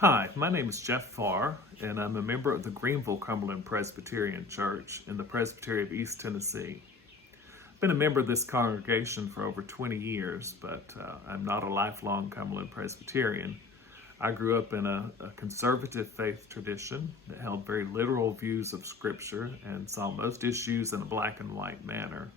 Hi, my name is Jeff Farr, and I'm a member of the Greeneville, Cumberland Presbyterian Church in the Presbyterian of East Tennessee. I've been a member of this congregation for over 20 years, but I'm not a lifelong Cumberland Presbyterian. I grew up in a conservative faith tradition that held very literal views of Scripture and saw most issues in a black and white manner.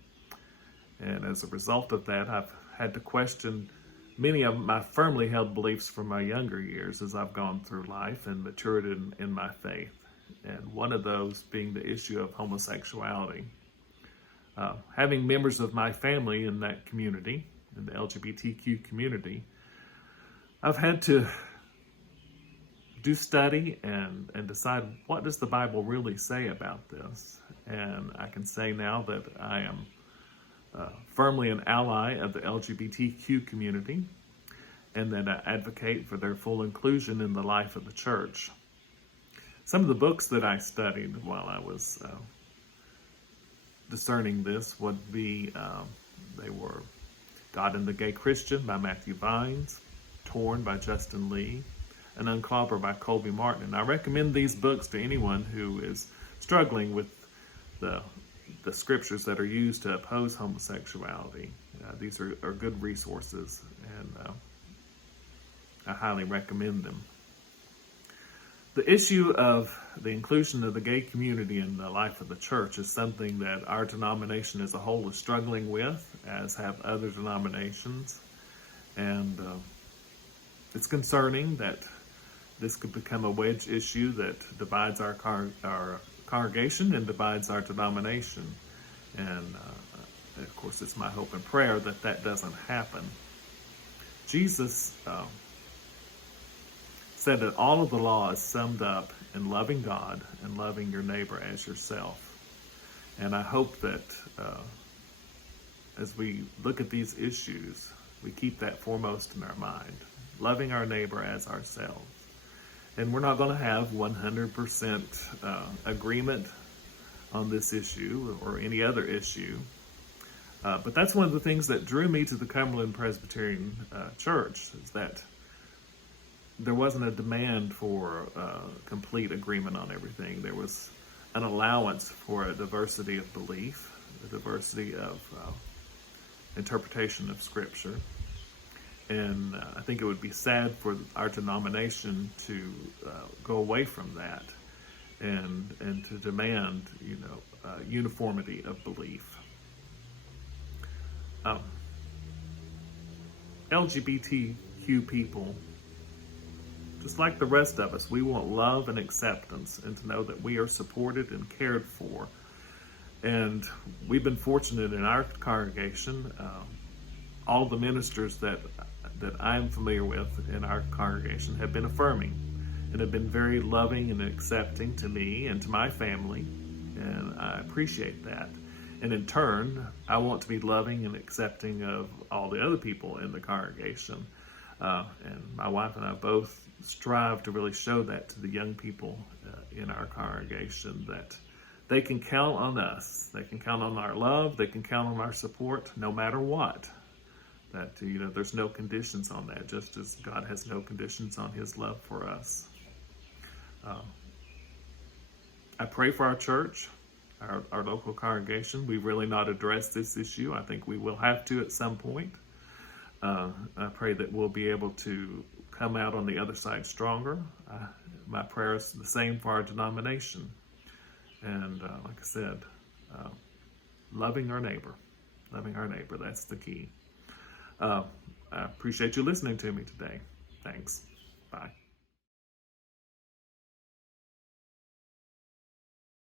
And as a result of that, I've had to question many of my firmly held beliefs from my younger years as I've gone through life and matured in my faith. And one of those being the issue of homosexuality. Having members of my family in that community, in the LGBTQ community, I've had to do study and decide, what does the Bible really say about this? And I can say now that I am firmly an ally of the LGBTQ community, and that I advocate for their full inclusion in the life of the church. Some of the books that I studied while I was discerning this would be, they were God and the Gay Christian by Matthew Vines, Torn by Justin Lee, and Unclobber by Colby Martin. And I recommend these books to anyone who is struggling with the scriptures that are used to oppose homosexuality. These are good resources, and I highly recommend them. The issue of the inclusion of the gay community in the life of the church is something that our denomination as a whole is struggling with, as have other denominations. And it's concerning that this could become a wedge issue that divides our congregation and divides our denomination. And of course, it's my hope and prayer that that doesn't happen. Jesus said that all of the law is summed up in loving God and loving your neighbor as yourself. And I hope that as we look at these issues, we keep that foremost in our mind, loving our neighbor as ourselves. And we're not going to have 100% agreement on this issue or any other issue. But that's one of the things that drew me to the Cumberland Presbyterian Church, is that there wasn't a demand for complete agreement on everything. There was an allowance for a diversity of belief, a diversity of interpretation of Scripture. And I think it would be sad for our denomination to go away from that and to demand, uniformity of belief. LGBTQ people, just like the rest of us, we want love and acceptance, and to know that we are supported and cared for. And we've been fortunate in our congregation. All the ministers that I'm familiar with in our congregation have been affirming and have been very loving and accepting to me and to my family, and I appreciate that. And in turn, I want to be loving and accepting of all the other people in the congregation. And my wife and I both strive to really show that to the young people in our congregation, that they can count on us. They can count on our love. They can count on our support no matter what. That, there's no conditions on that, just as God has no conditions on his love for us. I pray for our church, our local congregation. We've really not addressed this issue. I think we will have to at some point. I pray that we'll be able to come out on the other side stronger. My prayer is the same for our denomination. And like I said, loving our neighbor, that's the key. I appreciate you listening to me today. Thanks. Bye.